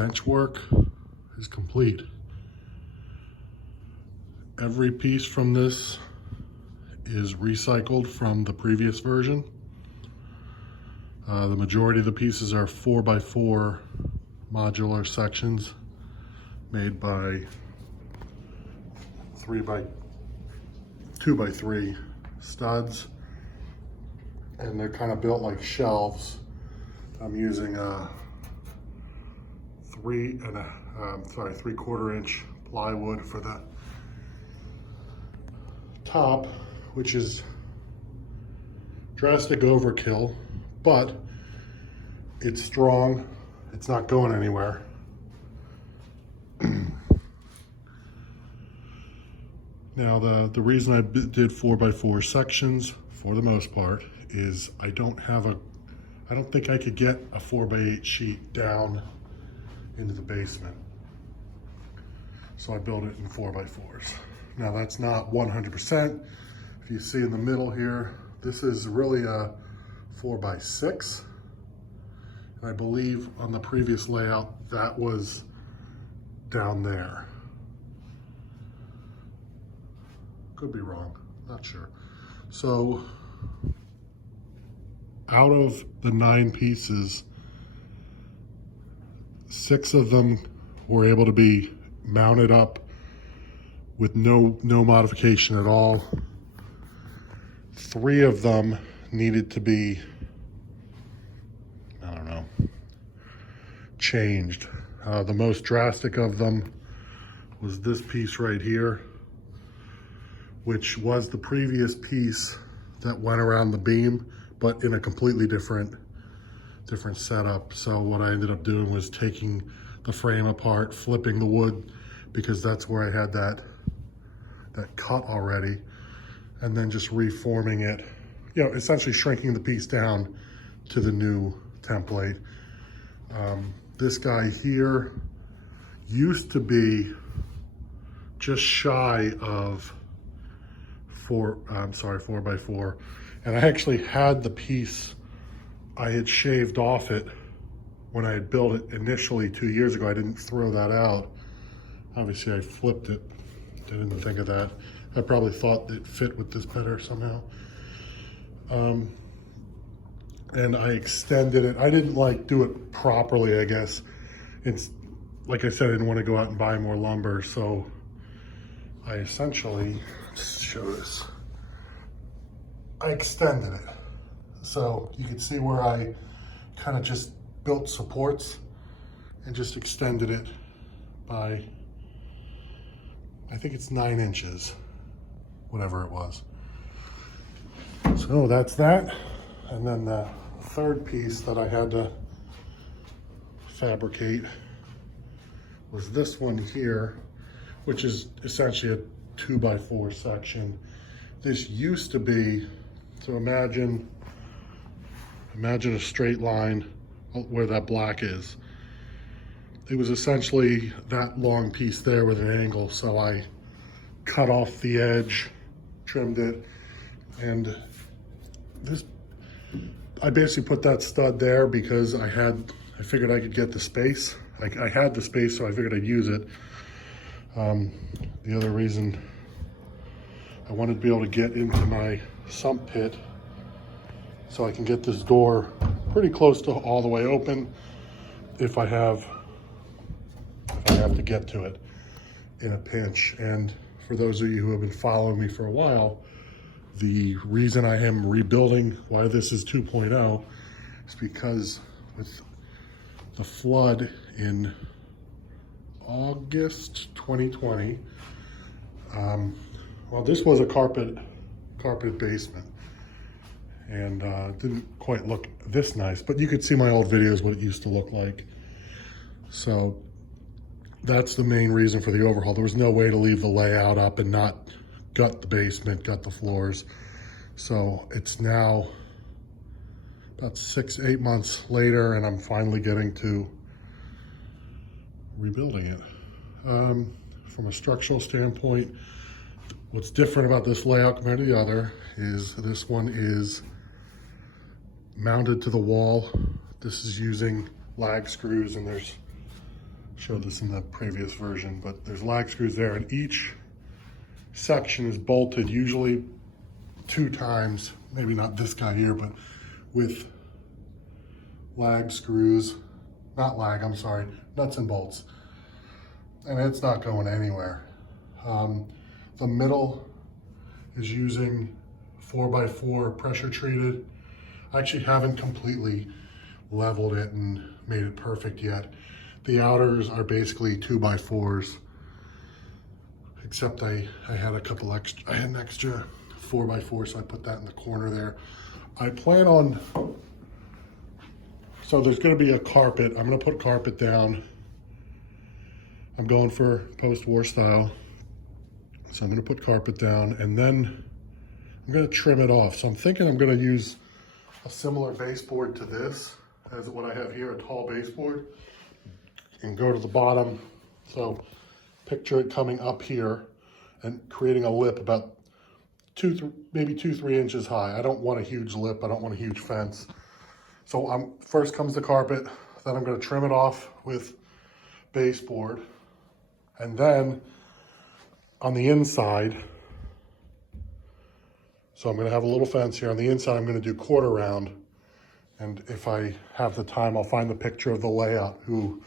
bench work is complete. Every piece from this is recycled from the previous version. The majority of the pieces are 4x4 modular sections made by 2x3 studs, and they're kind of built like shelves. I'm using a 3/4 inch plywood for the top, which is drastic overkill, but it's strong. It's not going anywhere. Now, the reason I did 4x4 sections for the most part is I don't think I could get a 4x8 sheet down into the basement. So I built it in 4x4s. Now that's not 100%. If you see in the middle here, this is really a 4x6. And I believe on the previous layout, that was down there. Could be wrong, not sure. So out of the 9 pieces, 6 of them were able to be mounted up with no modification at all. 3 of them needed to be, I don't know, changed. The most drastic of them was this piece right here, which was the previous piece that went around the beam, but in a completely different setup. So what I ended up doing was taking the frame apart, flipping the wood, because that's where I had that cut already, and then just reforming it, you know, essentially shrinking the piece down to the new template. This guy here used to be just shy of 4x4, and I actually had the piece, I had shaved off it when I had built it initially 2 years ago. I didn't throw that out. Obviously I flipped it, I didn't think of that. I probably thought it fit with this better somehow. And I extended it. I didn't do it properly, I guess. It's, like I said, I didn't want to go out and buy more lumber, so I essentially, let's show this. I extended it. So you can see where I kind of just built supports and just extended it by, I think it's 9 inches, whatever it was. So that's that. And then the third piece that I had to fabricate was this one here, which is essentially a 2x4 section. This used to be, so imagine a straight line where that black is. It was essentially that long piece there with an angle, so I cut off the edge, trimmed it, and this, I basically put that stud there because I figured I could get the space. I had the space, so I figured I'd use it. The other reason, I wanted to be able to get into my sump pit so I can get this door pretty close to all the way open if I have to get to it in a pinch. And for those of you who have been following me for a while, the reason I am rebuilding, why this is 2.0, is because with the flood in August 2020, well, this was a carpeted basement, and didn't quite look this nice, but you could see my old videos what it used to look like. So that's the main reason for the overhaul. There was no way to leave the layout up and not gut the basement, gut the floors. So it's now about 6-8 months later, and I'm finally getting to rebuilding it. From a structural standpoint, what's different about this layout compared to the other is this one is mounted to the wall. This is using lag screws, and there's showed this in the previous version, but there's lag screws there, and each section is bolted usually 2 times, maybe not this guy here, but with lag screws, not lag, I'm sorry, nuts and bolts. And it's not going anywhere. The middle is using 4x4 pressure treated. I actually haven't completely leveled it and made it perfect yet. The outers are basically 2x4s, except I had a couple extra, I had an extra 4x4, so I put that in the corner there. I plan on, so there's gonna be a carpet. I'm gonna put carpet down. I'm going for post-war style. So I'm gonna put carpet down, and then I'm gonna trim it off. So I'm thinking I'm gonna use a similar baseboard to this as what I have here, a tall baseboard, and go to the bottom. So picture it coming up here and creating a lip about maybe 2-3 inches high. I don't want a huge lip. I don't want a huge fence. So first comes the carpet, then I'm gonna trim it off with baseboard. And then on the inside, so I'm gonna have a little fence here. On the inside, I'm gonna do quarter round. And if I have the time, I'll find the picture of the layout who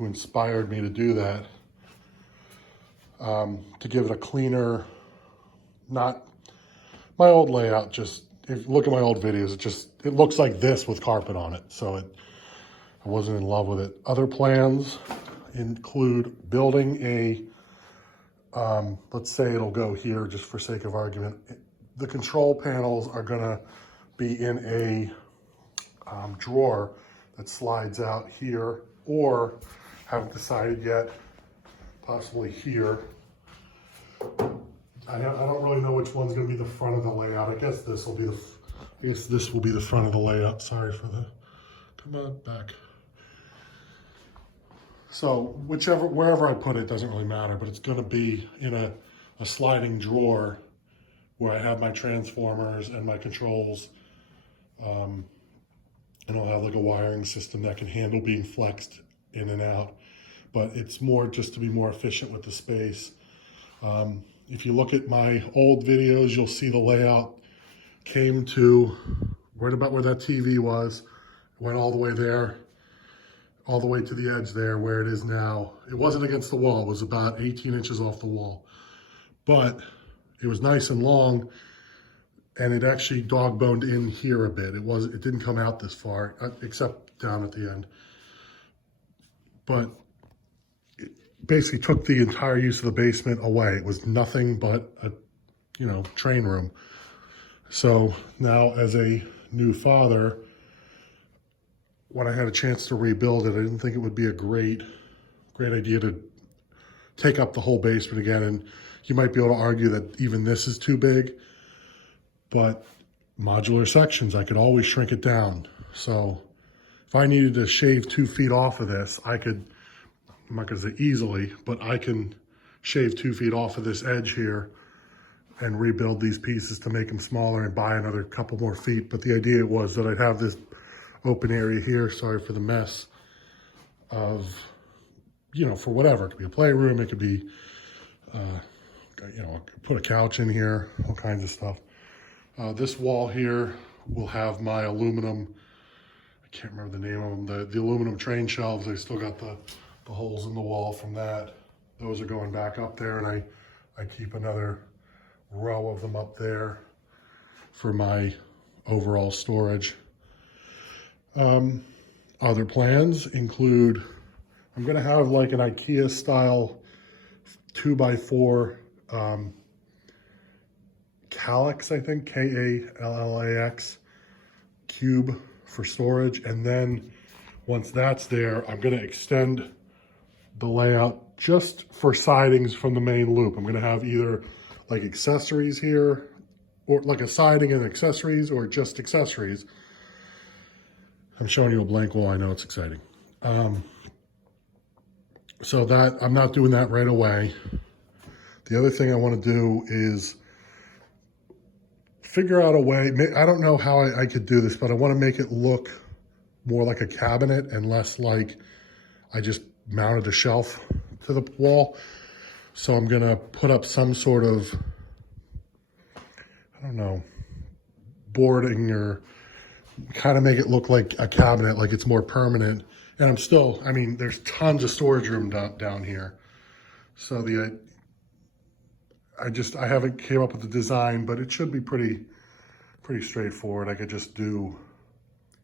inspired me to do that. To give it a cleaner, not my old layout, just, if you look at my old videos, it looks like this with carpet on it. So I wasn't in love with it. Other plans include building a, let's say it'll go here just for sake of argument. The control panels are gonna be in a drawer that slides out here, or haven't decided yet, possibly here. I don't really know which one's gonna be the front of the layout. I guess this will be the front of the layout. Sorry for the, come on back. So wherever I put it doesn't really matter, but it's gonna be in a sliding drawer where I have my transformers and my controls. And I'll have like a wiring system that can handle being flexed in and out. But it's more just to be more efficient with the space. If you look at my old videos, you'll see the layout came to right about where that TV was, went all the way there, all the way to the edge there where it is now. It wasn't against the wall, it was about 18 inches off the wall. But it was nice and long, and it actually dog boned in here a bit. It didn't come out this far, except down at the end. But it basically took the entire use of the basement away. It was nothing but a, train room. So now, as a new father, when I had a chance to rebuild it, I didn't think it would be a great idea to take up the whole basement again. And you might be able to argue that even this is too big, but modular sections, I could always shrink it down. So if I needed to shave 2 feet off of this, I could, I'm not gonna say easily, but I can shave 2 feet off of this edge here and rebuild these pieces to make them smaller and buy another couple more feet. But the idea was that I'd have this open area here, sorry for the mess, of, for whatever. It could be a playroom, it could be, put a couch in here, all kinds of stuff. This wall here will have my aluminum, I can't remember the name of them, the aluminum train shelves. They still got the holes in the wall from that. Those are going back up there, and I keep another row of them up there for my overall storage. Other plans include, I'm gonna have like an IKEA style 2x4 Kallax, I think, Kallax cube for storage. And then once that's there, I'm gonna extend the layout just for sidings from the main loop. I'm gonna have either like accessories here, or like a siding and accessories, or just accessories. I'm showing you a blank wall, I know it's exciting. So that, I'm not doing that right away. The other thing I wanna do is figure out a way, I don't know how I could do this, but I wanna make it look more like a cabinet and less like I just mounted a shelf to the wall. So I'm gonna put up some sort of, I don't know, boarding or kind of make it look like a cabinet, like it's more permanent. And I'm still, I mean, there's tons of storage room down here. So I haven't came up with the design, but it should be pretty straightforward. I could just do,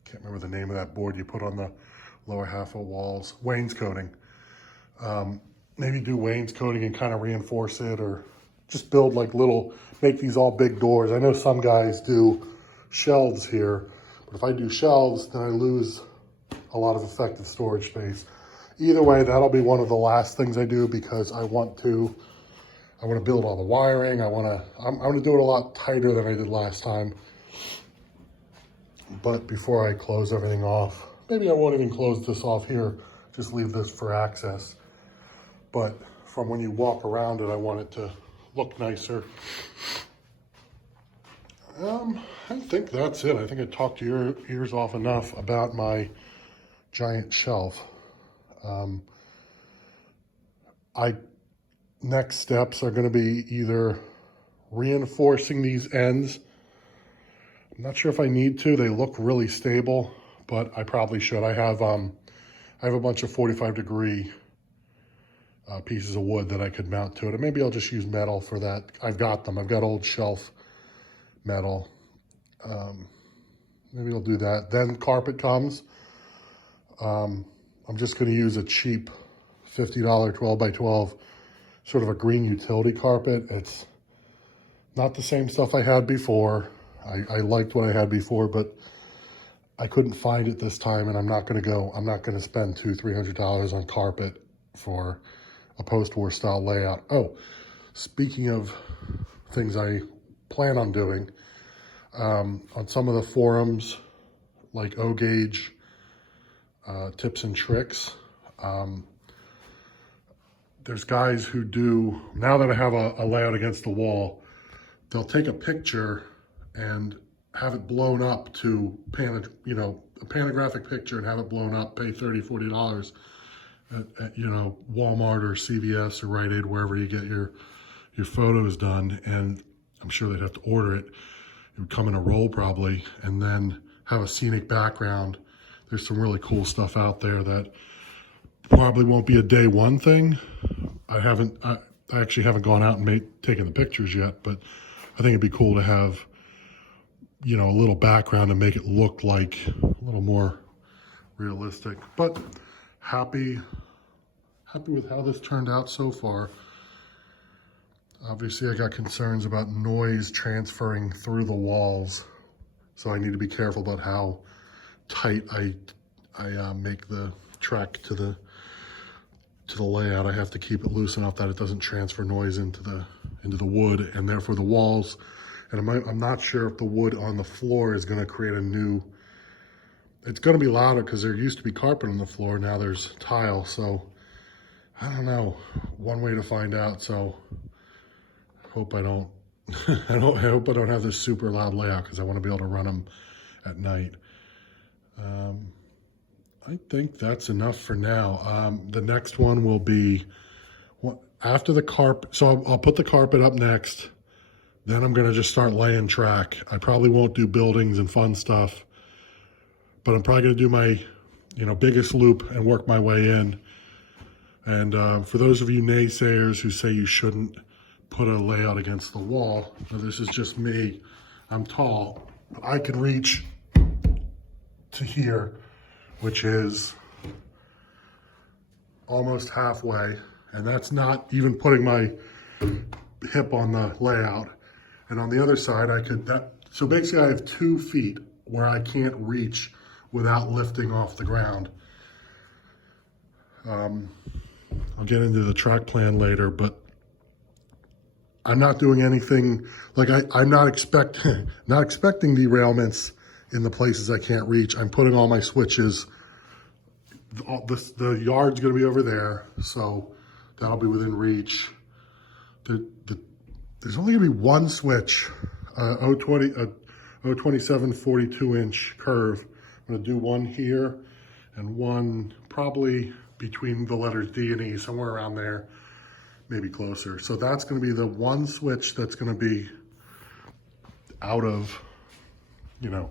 can't remember the name of that board you put on the lower half of walls, wainscoting. Maybe do wainscoting and kind of reinforce it, or just build like little, make these all big doors. I know some guys do shelves here, but if I do shelves, then I lose a lot of effective storage space. Either way, that'll be one of the last things I do, because I want to build all the wiring. I'm gonna do it a lot tighter than I did last time. But before I close everything off, maybe I won't even close this off here, just leave this for access. But from when you walk around it, I want it to look nicer. I think that's it. I think I talked your ears off enough about my giant shelf. Next steps are going to be either reinforcing these ends. I'm not sure if I need to. They look really stable, but I probably should. I have a bunch of 45-degree pieces of wood that I could mount to it. And maybe I'll just use metal for that. I've got them. I've got old shelf metal. Maybe I'll do that. Then carpet comes. I'm just going to use a cheap $50 12 by 12 sort of a green utility carpet. It's not the same stuff I had before. I liked what I had before, but I couldn't find it this time, and I'm not going to spend $200-300 on carpet for a post-war style layout. Oh, speaking of things I plan on doing, on some of the forums like O-Gauge, tips and tricks, there's guys who do, now that I have a layout against the wall, they'll take a picture and have it blown up to a panographic picture and have it blown up, pay $30-40 at Walmart or CVS or Rite Aid, wherever you get your photos done. And I'm sure they'd have to order it. It would come in a roll probably, and then have a scenic background. There's some really cool stuff out there that probably won't be a day one thing. I actually haven't gone out and taken the pictures yet, but I think it'd be cool to have, a little background and make it look like a little more realistic. But happy with how this turned out so far. Obviously, I got concerns about noise transferring through the walls, so I need to be careful about how tight I make the track to the layout. I have to keep it loose enough that it doesn't transfer noise into the wood, and therefore the walls. And I'm not sure if the wood on the floor is going to create a new. It's going to be louder because there used to be carpet on the floor. Now there's tile, so I don't know. One way to find out. So hope I don't. I hope I don't have this super loud layout, because I want to be able to run them at night. I think that's enough for now. The next one will be after the carpet. So I'll put the carpet up next. Then I'm going to just start laying track. I probably won't do buildings and fun stuff, but I'm probably going to do my, biggest loop and work my way in. And for those of you naysayers who say you shouldn't put a layout against the wall, this is just me. I'm tall, but I can reach to here, which is almost halfway. And that's not even putting my hip on the layout. And on the other side, so basically I have 2 feet where I can't reach without lifting off the ground. I'll get into the track plan later, but I'm not doing anything, like I'm not expecting derailments in the places I can't reach. I'm putting all my switches, the yard's gonna be over there, so that'll be within reach. There's only gonna be one switch, 027 42-inch curve. I'm gonna do one here and one probably between the letters D and E, somewhere around there, maybe closer. So that's gonna be the one switch that's gonna be out of, you know,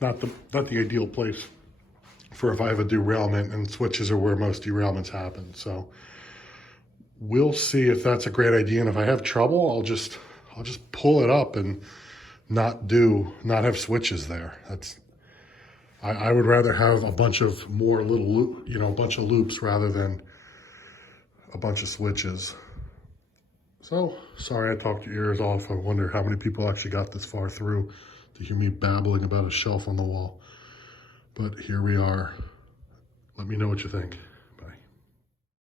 not the ideal place for if I have a derailment, and switches are where most derailments happen. So we'll see if that's a great idea. And if I have trouble, I'll just pull it up and not have switches there. I would rather have a bunch of more little a bunch of loops rather than a bunch of switches. So sorry I talked your ears off. I wonder how many people actually got this far through to hear me babbling about a shelf on the wall. But here we are. Let me know what you think.